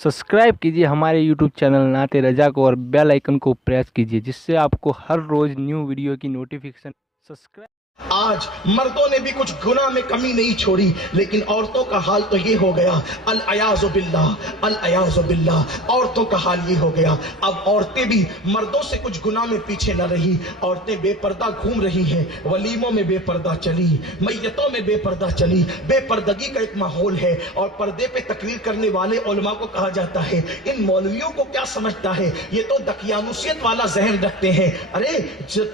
Subscribe कीजिए हमारे YouTube channel नाते रजा को और बेल आइकन को प्रेस कीजिए जिससे आपको हर रोज न्यू वीडियो की नोटिफिकेशन सब्सक्राइब। आज मर्दों ने भी कुछ गुनाह में कमी नहीं छोड़ी, लेकिन औरतों का हाल तो ये हो गया। अल अयाज़ु बिल्लाह, औरतों का हाल ये हो गया। अब औरतें भी मर्दों से कुछ गुनाह में पीछे न रही। औरतें बेपर्दा घूम रही हैं, वलीमों में बेपर्दा चली, मैयतों में बेपर्दा चली। बेपर्दगी का एक माहौल है और पर्दे पे तकरीर करने वाले उलमा को कहा जाता है, इन मौलवियों को क्या समझता है, ये तो दकियानुसियत वाला जहन रखते हैं। अरे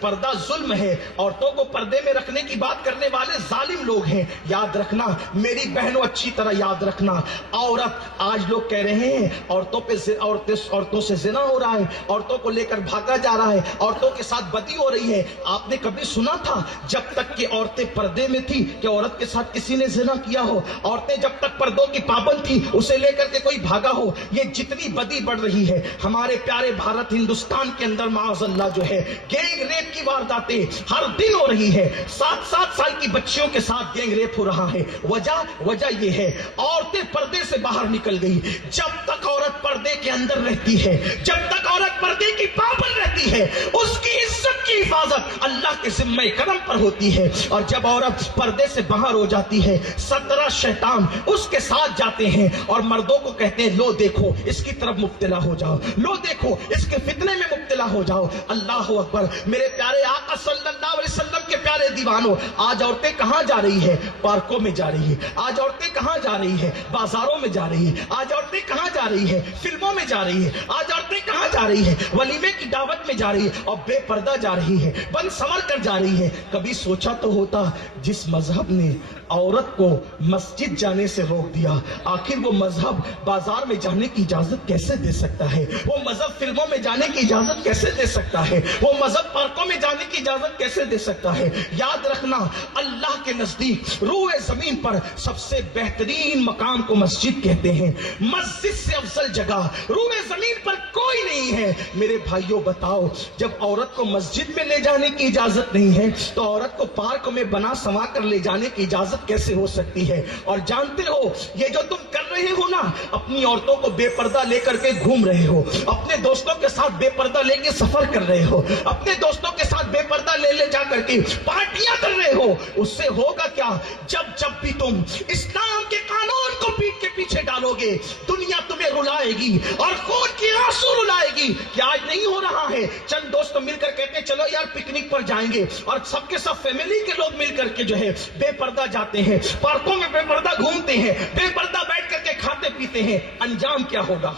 पर्दा जुल्म है, औरतों को पर्दे में रखने की बात करने वाले जालिम लोग हैं। याद रखना मेरी बहनों, अच्छी तरह याद रखना। औरत आज लोग कह रहे हैं औरतों से जिना हो रहा है, औरतों को लेकर भागा जा रहा है, औरतों के साथ बदी हो रही है। आपने कभी सुना था जब तक कि औरतें पर्दे में थी कि औरत के साथ किसी ने जिना किया हो? औरतें जब तक पर्दों की पाबंद थी उसे लेकर के कोई भागा हो? ये जितनी बदी बढ़ रही है हमारे प्यारे भारत हिंदुस्तान के अंदर, माअज़ल्लाह जो है गैंग रेप की वारदातें हर दिन हो रही है। 7-7 साल की बच्चियों के साथ गैंग रेप हो रहा है। वजह ये है औरतें पर्दे से बाहर निकल गई। जब तक औरत पर्दे के अंदर रहती है, जब तक औरत पर्दे की पाबंद रहती है, उसकी इज्जत की हिफाजत अल्लाह के जिम्मे करम पर होती है। और जब औरत पर्दे से बाहर हो जाती है, 17 शैतान उसके साथ जाते हैं और मर्दों को कहते हैं, लो देखो इसकी तरफ मुब्तला हो जाओ, लो देखो इसके फितने में मुब्तला हो जाओ। अल्लाह अकबर। मेरे प्यारे आका सल्लल्लाहु अलैहि वसल्लम के प्यारे दीवानों, आज औरतें कहां जा रही है? पार्कों में जा रही है। आज औरतें कहां जा रही है? बाजारों में जा रही है। आज औरतें कहां जा रही है? फिल्मों में जा रही है। आज औरतें कहां जा रही है? वलीमे की दावत में जा रही है और बेपर्दा जा रही है, बन संवर कर जा रही है। कभी सोचा तो होता जिस मजहब ने औरत को मस्जिद जाने से रोक दिया, आखिर वो मजहब बाजार में जाने की इजाजत कैसे दे सकता है? वो मजहब फिल्मों में जाने की इजाजत कैसे दे सकता है? वो मजहब पार्कों में जाने की इजाजत कैसे दे सकता है? याद रखना अल्लाह के नजदीक रूए जमीन पर सबसे बेहतरीन मकाम को मस्जिद कहते हैं। मस्जिद से अफजल जगह रूए जमीन पर कोई नहीं है। मेरे भाइयों बताओ, जब औरत को मस्जिद में ले जाने की इजाजत नहीं है तो औरत को पार्क में बना समा कर ले जाने की इजाजत कैसे हो सकती है? और जानते हो ये जो तुम कर रहे हो ना, अपनी औरतों को बेपर्दा लेकर के घूम रहे हो, अपने दोस्तों के साथ बेपर्दा लेके सफर कर रहे हो, अपने दोस्तों के साथ बेपर्दा ले जा करके पार्टियां कर रहे हो। उससे होगा क्या? जब भी तुम इस्लाम के कानून को पीठ के पीछे डालोगे, दुनिया तुम्हें रुलाएगी और खून की आंसू रुलाएगी कि आज नहीं हो रहा है। चंद दोस्त मिलकर कहते हैं चलो यार पिकनिक पर जाएंगे, और सबके सब फैमिली के लोग मिलकर के जो है बेपर्दा जाते हैं, पार्कों में बेपर्दा घूमते हैं, बेपर्दा बैठ करके खाते पीते हैं। अंजाम क्या होगा?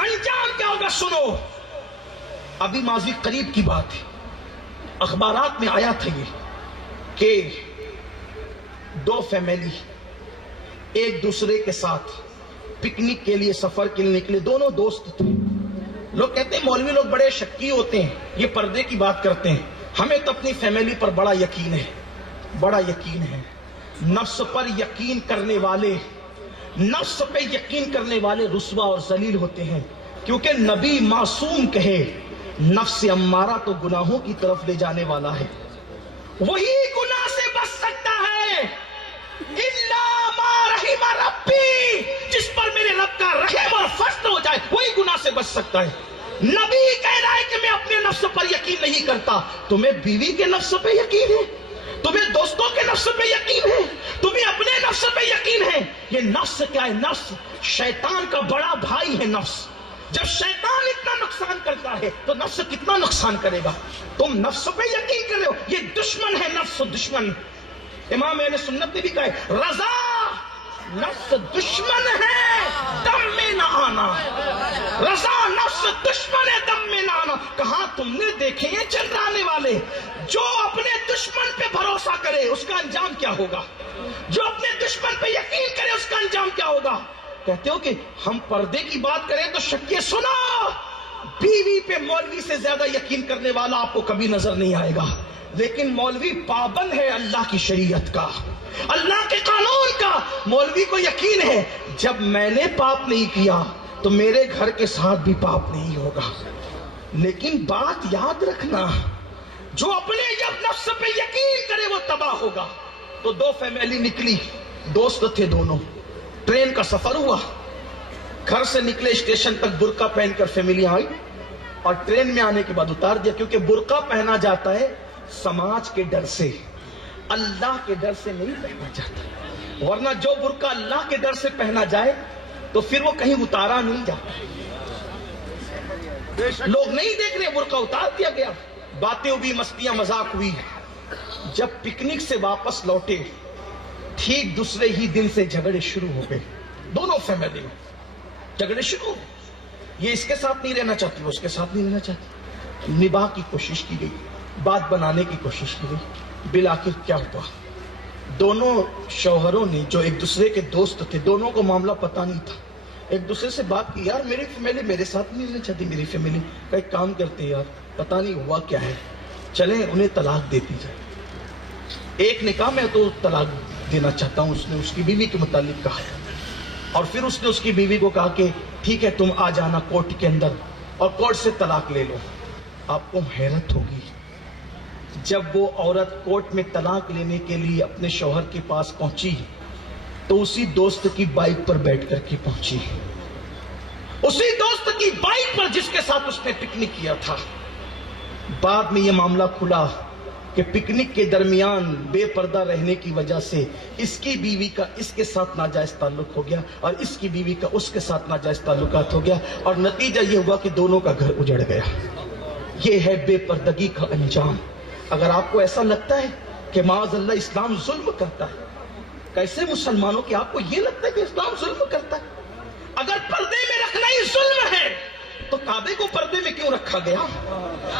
अंजाम क्या होगा? सुनो, अभी माजी करीब की बात है, अखबारात में आया था ये कि 2 फैमिली एक दूसरे के साथ पिकनिक के लिए सफर के लिए निकले। दोनों दोस्त थे। लोग कहते हैं मौलवी लोग बड़े शक्की होते हैं, ये पर्दे की बात करते हैं। हमें तो अपनी फैमिली पर बड़ा यकीन है, बड़ा यकीन है। नफ्स पर यकीन करने वाले, नफ्स पे यकीन करने वाले रुस्वा और जलील होते हैं, क्योंकि नबी मासूम कहे नफ्स अम्मारा तो गुनाहों की तरफ ले जाने वाला है, वही गुनाह से बच सकता है। इल्ला मा रहिमा रब्बी, जिस पर मेरे रब का रहम और फज़्ल हो जाए वही गुनाह से बच सकता है। नबी कह रहा है कि मैं अपने नफ्स पर यकीन नहीं करता। तुम्हें बीवी के नफ्स पे यकीन है, तुम्हें दोस्तों के नफ्स पे यकीन है, तुम्हें अपने नफ्स पे यकीन है। ये नफ्स क्या है? नफ्स शैतान का बड़ा भाई है। नफ्स, जब शैतान इतना नुकसान करता है तो नफ्स कितना नुकसान करेगा? तुम नफ्स पे यकीन कर रहे हो, ये दुश्मन है। नफ्स दुश्मन। इमाम अहले सुन्नत ने भी कहा है, रजा नफ्स दुश्मन है, दम में ना आना। रजा नफ्स दुश्मन है, दम में ना आना। कहां तुमने देखे हैं चंद्राने वाले? जो अपने दुश्मन पे भरोसा करे उसका अंजाम क्या होगा? जो अपने दुश्मन पे यकीन करे उसका अंजाम क्या होगा? कहते हो कि हम पर्दे की बात करें तो शक्य, सुनो, बीवी पे मौलवी से ज्यादा यकीन करने वाला आपको कभी नजर नहीं आएगा। लेकिन मौलवी पाबंद है अल्लाह की शरीयत का, अल्लाह के कानून का। मौलवी को यकीन है जब मैंने पाप नहीं किया तो मेरे घर के साथ भी पाप नहीं होगा। लेकिन बात याद रखना, जो अपने जब नफ्स पे यकीन करे वो तबाह होगा। तो 2 फैमिली निकली, दोस्त थे दोनों, ट्रेन का सफर हुआ। घर से निकले स्टेशन तक बुर्का पहनकर फैमिली आई और ट्रेन में आने के बाद उतार दिया, क्योंकि बुर्का पहना जाता है समाज के डर से, अल्लाह के डर से नहीं पहना जाता। वरना जो बुर्का अल्लाह के डर से पहना जाए तो फिर वो कहीं उतारा नहीं जाता। लोग नहीं देख रहे, बुर्का उतार दिया गया। बातें हुई, मस्तियां मजाक हुई। जब पिकनिक से वापस लौटे ठीक दूसरे ही दिन से झगड़े शुरू हो गए। दोनों फैमिली में झगड़े शुरू हो गए। ये इसके साथ नहीं रहना चाहती, वो उसके साथ नहीं रहना चाहती। निभाह की कोशिश की गई, बात बनाने की कोशिश की गई। बिल आखिर क्या हुआ, दोनों शौहरों ने जो एक दूसरे के दोस्त थे, दोनों को मामला पता नहीं था, एक दूसरे से बात की, यार मेरी फैमिली मेरे साथ नहीं रहना चाहती, मेरी फैमिली का एक काम करते यार, पता नहीं हुआ क्या है, चले उन्हें तलाक दे दी जाए। एक ने कहा मैं तो तलाक देना चाहता हूं, उसने उसकी बीवी के मुतालिक कहा, और फिर उसने उसकी बीवी को कहा कि ठीक है तुम आ जाना कोर्ट के अंदर और कोर्ट से तलाक ले लो। आपको हैरत होगी, जब वो औरत कोर्ट में तलाक लेने के लिए अपने शौहर के पास पहुंची तो उसी दोस्त की बाइक पर बैठ करके पहुंची, उसी दोस्त की बाइक पर जिसके साथ उसने पिकनिक किया था। बाद में यह मामला खुला कि पिकनिक के दरमियान बेपर्दा रहने की वजह से इसकी बीवी का इसके साथ नाजायज ताल्लुक हो गया और इसकी बीवी का उसके साथ नाजायज ताल्लुकात हो गया, और नतीजा यह हुआ कि दोनों का घर उजड़ गया। यह है बेपर्दगी का अंजाम। अगर आपको ऐसा लगता है कि माअज़ल्लाह इस्लाम जुल्म करता है, कैसे मुसलमानों की आपको यह लगता है कि इस्लाम जुल्म करता है? अगर पर्दे में रखना ही जुल्म है तो काबे को पर्दे में क्यों रखा गया?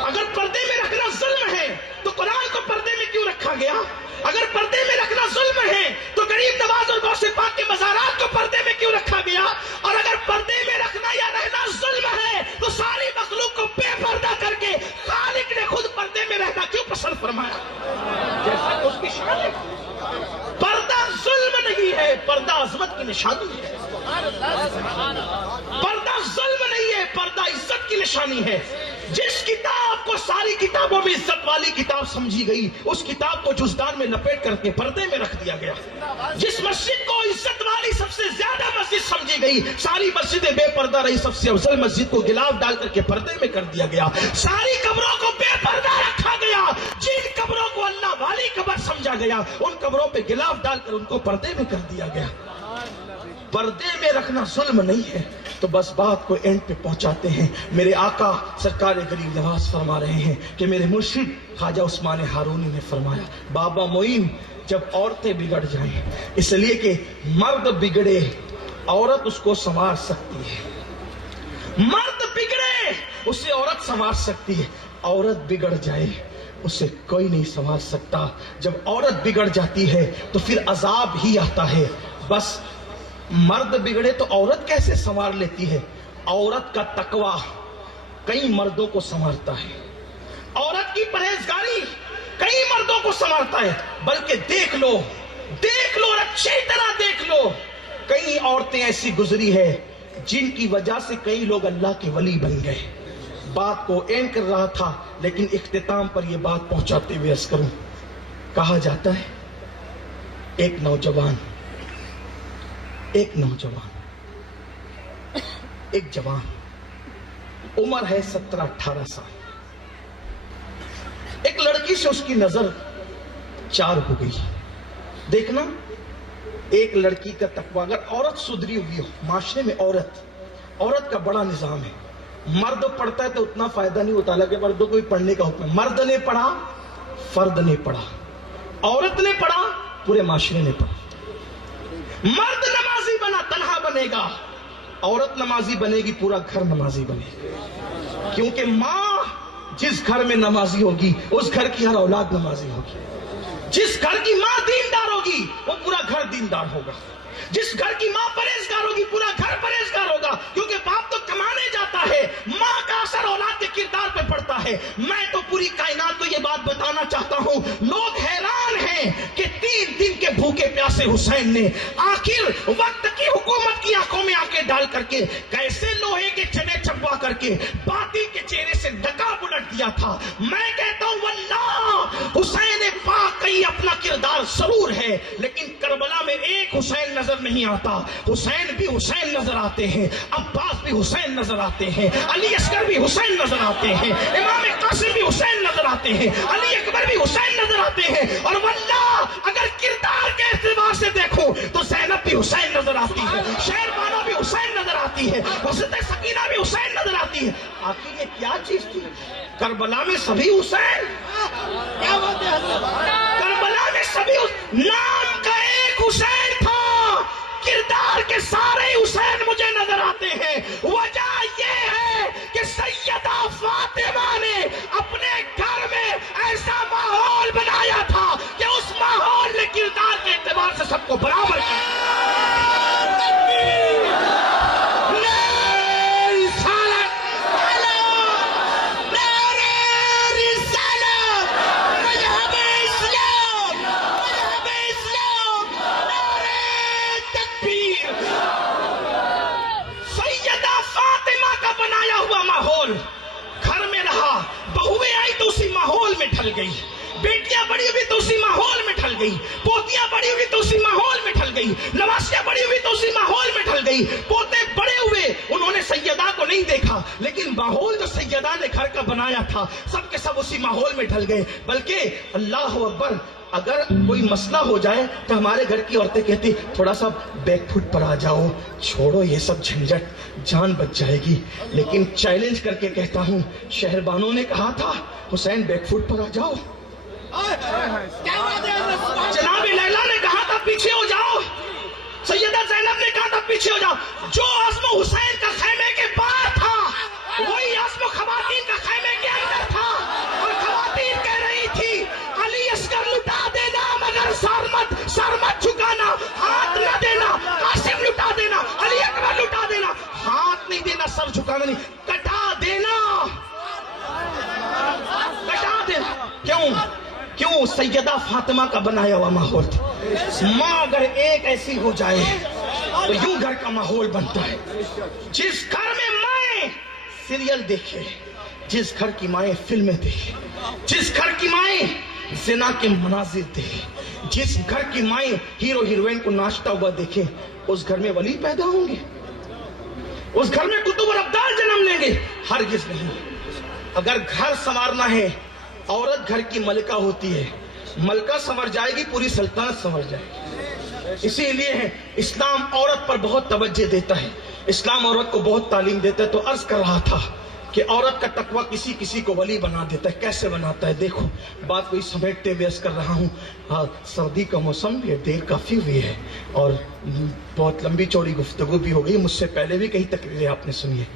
अगर पर्दे में रखना जुल्म है तो कुरान को पर्दे में क्यों रखा गया? अगर पर्दे में रखना जुल्म है तो गरीब नवाज और गौसे पाक के मज़ारात को पर्दे में क्यों रखा गया? और अगर पर्दे में रखना या रहना जुल्म है तो सारी मखलूक को बेपर्दा करके खालिक ने खुद पर्दे में रहना क्यों पसंद फरमाया? जैसा कि उसकी शान है। पर्दा जुल्म नहीं है, पर्दा अजमत की निशानी है। पर्दा जुल्म नहीं है, पर्दा इज्जत की निशानी है। जिस किताब को सारी किताबों में इज्जत वाली किताब समझी गई, उस किताब को जुज़दान में लपेट करके पर्दे में रख दिया गया। जिस मस्जिद को इज्जत वाली सबसे ज्यादा मस्जिद समझी गई, सारी मस्जिदें बेपर्दा रही, सबसे अफजल मस्जिद को गिलाफ डाल करके पर्दे में कर दिया गया। सारी कब्रों को बेपर्दा रखा गया, जिन कब्रों को अल्लाह वाली कब्र समझा गया उन कब्रों पे गिलाफ डालकर उनको पर्दे में कर दिया गया। पर्दे में रखना जुल्म नहीं है। तो बस बात को एंड पे पहुंचाते हैं। मेरे आका सरकार गरीब नवाज फरमा रहे हैं कि मेरे मुर्शिद ख्वाजा उस्मान हारूनी ने फरमाया, बाबा मोइन जब औरतें बिगड़ जाएं, इसलिए कि मर्द बिगड़े औरत उसको संवार सकती है, मर्द बिगड़े उसे औरत संवार सकती है, औरत बिगड़ जाए उसे कोई नहीं संवार सकता। जब औरत बिगड़ जाती है तो फिर अजाब ही आता है। बस मर्द बिगड़े तो औरत कैसे संवार लेती है? औरत का तकवा कई मर्दों को संवारता है, औरत की परहेजगारी कई मर्दों को संवारता है। बल्कि देख लो और अच्छी तरह देख लो, कई औरतें ऐसी गुजरी है जिनकी वजह से कई लोग अल्लाह के वली बन गए। बात को एंड कर रहा था लेकिन इख्तिताम पर यह बात पहुंचाते हुए अर्ज करूं, कहा जाता है एक नौजवान, एक जवान, उम्र है 17-18 साल, एक लड़की से उसकी नजर चार हो गई। देखना, एक लड़की का तकवा, अगर औरत सुधरी हुई हो माशरे में, औरत का बड़ा निजाम है। मर्द पढ़ता है तो उतना फायदा नहीं होता, लगे मर्दों को भी पढ़ने का हुक्म है। मर्द ने पढ़ा, फर्द ने पढ़ा, औरत ने पढ़ा, पूरे माशरे ने पढ़ा। मर्द नमाजी बना तन्हा बनेगा, औरत नमाजी बनेगी पूरा घर नमाजी बनेगा। क्योंकि माँ जिस घर में नमाजी होगी उस घर की हर औलाद नमाजी होगी। जिस घर की माँ दीनदार होगी वो पूरा घर दीनदार होगा। जिस घर की माँ परहेजगार होगी पूरा घर परहेजगार होगा। क्योंकि बाप तो कमाने जाता है, माँ का असर औलाद के किरदार पे पड़ता है। मैं तो पूरी कायनात को ये बात बताना चाहता हूँ, लोग हैरान हैं कि 3 दिन के भूखे प्यासे हुसैन ने आखिर वक्त की हुकूमत की आंखों में आंखें डाल करके कैसे लोहे के चने चबा करके बाती के चेहरे से नकाब उलट दिया था। मैं कहता हूँ वल्लाह हुसैन पाक कहीं अपने अपना किरदार जरूर है, लेकिन करबला में एक हुसैन नजर नहीं आता। हुसैन भी हुसैन नजर आते हैं, अब्बास भी हुसैन नजर आते हैं, अली असगर भी हुसैन नजर आते हैं, इमाम कासिम भी हुसैन नजर आते हैं, अली अकबर भी हुसैन नजर आते हैं। और वल्लाह अगर किरदार के एतबार से देखो तो ज़ैनब भी हुसैन नजर आती है, शेरबानो भी हुसैन नजर आती है, हज़रत सकीना भी हुसैन नजर आती है। आखिर ये क्या चीज थी? करबला में सभी हुसैन, क्या बात है? करबला में सभी नाम का एक हुसैन था, किरदार के सारे हुसैन मुझे नजर आते हैं। वजह ये है कि सैयदा फातिमा ने अपने घर में ऐसा माहौल बनाया था कि उस माहौल ने किरदार के एतबार से सबको बराबर किया। घर में रहा, बहुएं आई तो उसी माहौल में ढल गई, बेटियां बड़ी हुई तो उसी माहौल में ढल गई, पोतियां बड़ी हुई तो उसी माहौल में ढल गई, नवासियां बड़ी हुई तो उसी माहौल में ढल गई, पोते बड़े हुए, उन्होंने सैयदा को नहीं देखा, लेकिन माहौल जो सैयदा ने घर का बनाया था सब के सब उसी माहौल में ढल गए। बल्कि अल्लाह अकबर, अगर कोई मसला हो जाए तो हमारे घर की औरतें कहती थोड़ा सा बैकफुट पर आ जाओ, छोड़ो ये सब झंझट, जान बच जाएगी। लेकिन चैलेंज करके कहता हूँ, शहरबानों ने कहा था हुसैन बैकफुट पर आ जाओ, जनाब लैला ने कहा था पीछे हो जाओ, सैयदा ज़ैनब ने कहा था पीछे हो जाओ। जो आज़म हुसैन का खैमे के बाहर था वही आज़म खवातीन का खैमे के अंदर था। और खवातीन कह रही थी अली असगर लुटा देना मगर सर मत झुकाना, हाथ न देना, कासिम लुटा देना, अली अकबर लुटा देना, हाथ नहीं देना, सर झुकाना नहीं, कटा देना, कटा देना। क्यों? सैयदा फातिमा का बनाया हुआ माहौल था। माँ अगर एक ऐसी हो जाए तो यूं घर का माहौल बनता है। जिस घर में माए सीरियल देखे, जिस घर की माए फिल्में देखे, जिस घर की माए ज़िना के मनाजिर देखे, जिस घर की माए हीरो हीरोइन को नाचता हुआ देखे, उस घर में वली पैदा होंगे, उस घर में कुतुब और अब्दाल जन्म लेंगे? हरगिज़ नहीं। अगर घर संवारना है, औरत घर की मलिका होती है, मलिका संवर जाएगी, पूरी सल्तनत संवर जाएगी। इसीलिए है इस्लाम औरत पर बहुत तवज्जो देता है, इस्लाम औरत को बहुत तालीम देता है। तो अर्ज कर रहा था कि औरत का तकवा किसी किसी को वली बना देता है। कैसे बनाता है? देखो, बात कोई समेटते हुए अर्ज कर रहा हूँ। सर्दी का मौसम भी है, देर काफ़ी हुई है और बहुत लंबी चौड़ी गुफ्तगू भी हो गई, मुझसे पहले भी कई तकरीरें आपने सुनी है,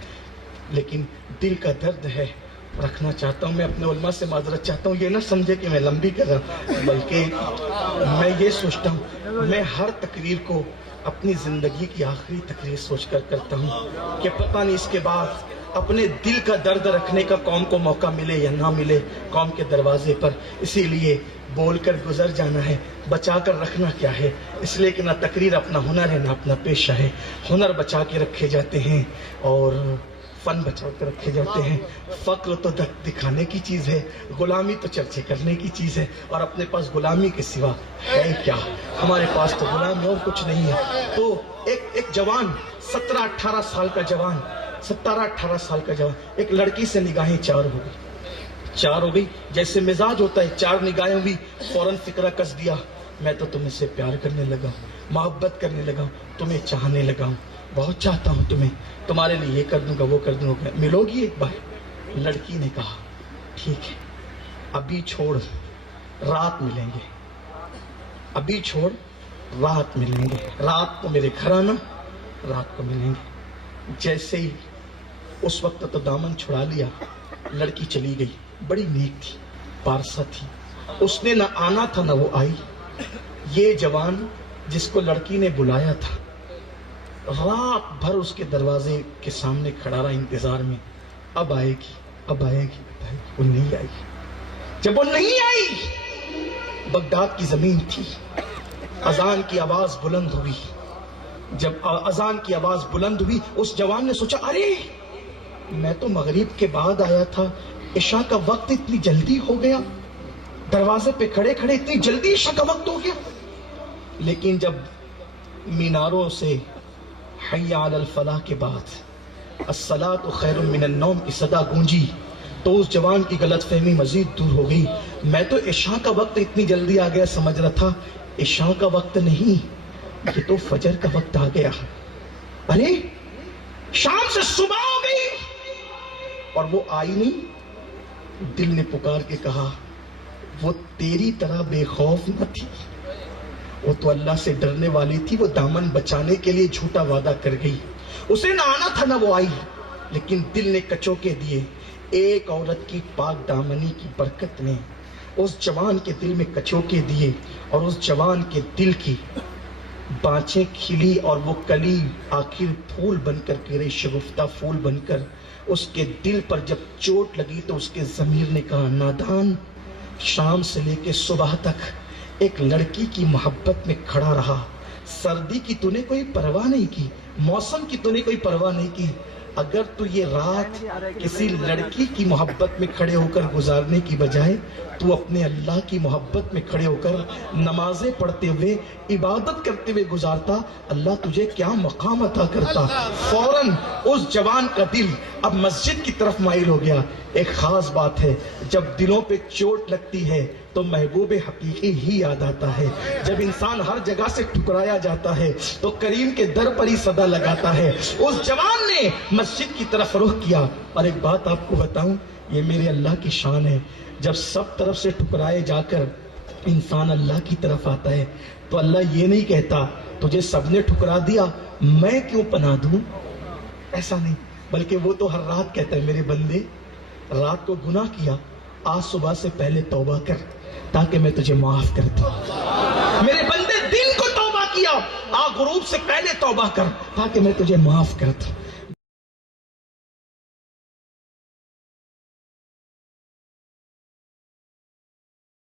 लेकिन दिल का दर्द है, रखना चाहता हूँ। मैं अपने उलमा से माजरत चाहता हूँ, ये ना समझे कि मैं लंबी कर रहा हूँ, बल्कि मैं ये सोचता हूँ, मैं हर तकरीर को अपनी ज़िंदगी की आखिरी तकरीर सोचकर करता हूँ कि पता नहीं इसके बाद अपने दिल का दर्द रखने का कौम को मौका मिले या ना मिले कौम के दरवाजे पर। इसीलिए बोलकर गुजर जाना है, बचा कर रखना क्या है। इसलिए कि ना तकरीर अपना हुनर है ना अपना पेशा है। हुनर बचा के रखे जाते हैं और फन बचा कर रखे जाते हैं। फ़क्र तो दिखाने की चीज़ है, गुलामी तो चर्चे करने की चीज़ है, और अपने पास गुलामी के सिवा है क्या? हमारे पास तो गुलामी और कुछ नहीं है। तो एक जवान 17-18 साल का जवान, 17-18 साल का जवान, एक लड़की से निगाहें चार हो गई। जैसे मिजाज होता है, चार निगाहें हुई, फौरन फिक्रा कस दिया, मैं तो तुम्हें से प्यार करने लगा, मोहब्बत करने लगा, तुम्हें चाहने लगा, बहुत चाहता हूँ तुम्हें, तुम्हारे लिए ये कर दूंगा वो कर दूंगा, मिलोगी एक बार? लड़की ने कहा ठीक है, अभी छोड़ रात मिलेंगे, अभी छोड़ रात मिलेंगे, रात को मेरे घर आना, रात को मिलेंगे। जैसे ही उस वक्त तो दामन छुड़ा लिया, लड़की चली गई। बड़ी नेक थी, पारसा थी, उसने ना आना था ना वो आई। ये जवान जिसको लड़की ने बुलाया था रात भर उसके दरवाजे के सामने खड़ा रहा इंतजार में, अब आएगी अब आएगी, वो नहीं आई। जब वो नहीं आई, बगदाद की जमीन थी, अजान की आवाज बुलंद हुई। जब अजान की आवाज बुलंद हुई, उस जवान ने सोचा अरे मैं तो मगरिब के बाद आया था, इशा का वक्त इतनी जल्दी हो गया। दरवाजे पे खड़े खड़े इतनी जल्दी इशा का वक्त हो गया। लेकिन जब मीनारों से हय्या अलल फलाह के बाद अस्सलातु खैरुम मिनन नौम की सदा गूंजी तो उस जवान की गलतफहमी मजीद दूर हो गई। मैं तो इशा का वक्त इतनी जल्दी आ गया समझ रहा था, इशा का वक्त नहीं, ये तो फजर का वक्त आ गया। अरे शाम से सुबह हो गई और वो आई नहीं। दिल ने पुकार के कहा वो तेरी तरह बेखौफ न थी, वो तो अल्लाह से डरने वाली थी। वो दामन बचाने के लिए झूठा वादा कर गई। उसे ना आना था ना वो आई, लेकिन दिल ने कचोके दिए। एक औरत की पाक दामनी की बरकत ने उस जवान के दिल में कचोके दिए और उस जवान के दिल की बाँचें खिली और वो कली आखिर फूल बनकर गिरे, शगुफ्ता फूल बनकर। उसके दिल पर जब चोट लगी तो उसके ज़मीर ने कहा नादान, शाम से लेके सुबह तक एक लड़की की मोहब्बत में खड़ा रहा। सर्दी की तूने कोई परवाह नहीं की, मौसम की तूने कोई परवाह नहीं की। अगर तू ये रात किसी लड़की की मोहब्बत में खड़े होकर गुजारने की बजाय तू अपने अल्लाह की मोहब्बत में खड़े होकर नमाजें पढ़ते हुए इबादत करते हुए गुजारता, अल्लाह तुझे क्या मकाम अता करता। फौरन उस जवान का दिल अब मस्जिद की तरफ माइल हो गया। एक खास बात है, जब दिलों पे चोट लगती है तो महबूब हकीकी ही याद आता है। जब इंसान हर जगह से ठुकराया जाता है तो करीम के दर पर ही सदा लगाता है। उस जवान ने मस्जिद की तरफ रुख किया। और एक बात आपको बताऊं, ये मेरे अल्लाह की शान है, जब सब तरफ से ठुकराए जाकर इंसान अल्लाह की तरफ आता है तो अल्लाह ये नहीं कहता तुझे सबने ठुकरा दिया मैं क्यों पनाह दूं, ऐसा नहीं, बल्कि वो तो हर रात कहता है मेरे बंदे रात को गुनाह किया, आज सुबह से पहले तौबा कर ताकि मैं तुझे माफ कर दूं। मेरे बंदे दिन को तौबा किया, आज गुरूब से पहले तौबा कर ताकि मैं तुझे माफ कर दूं।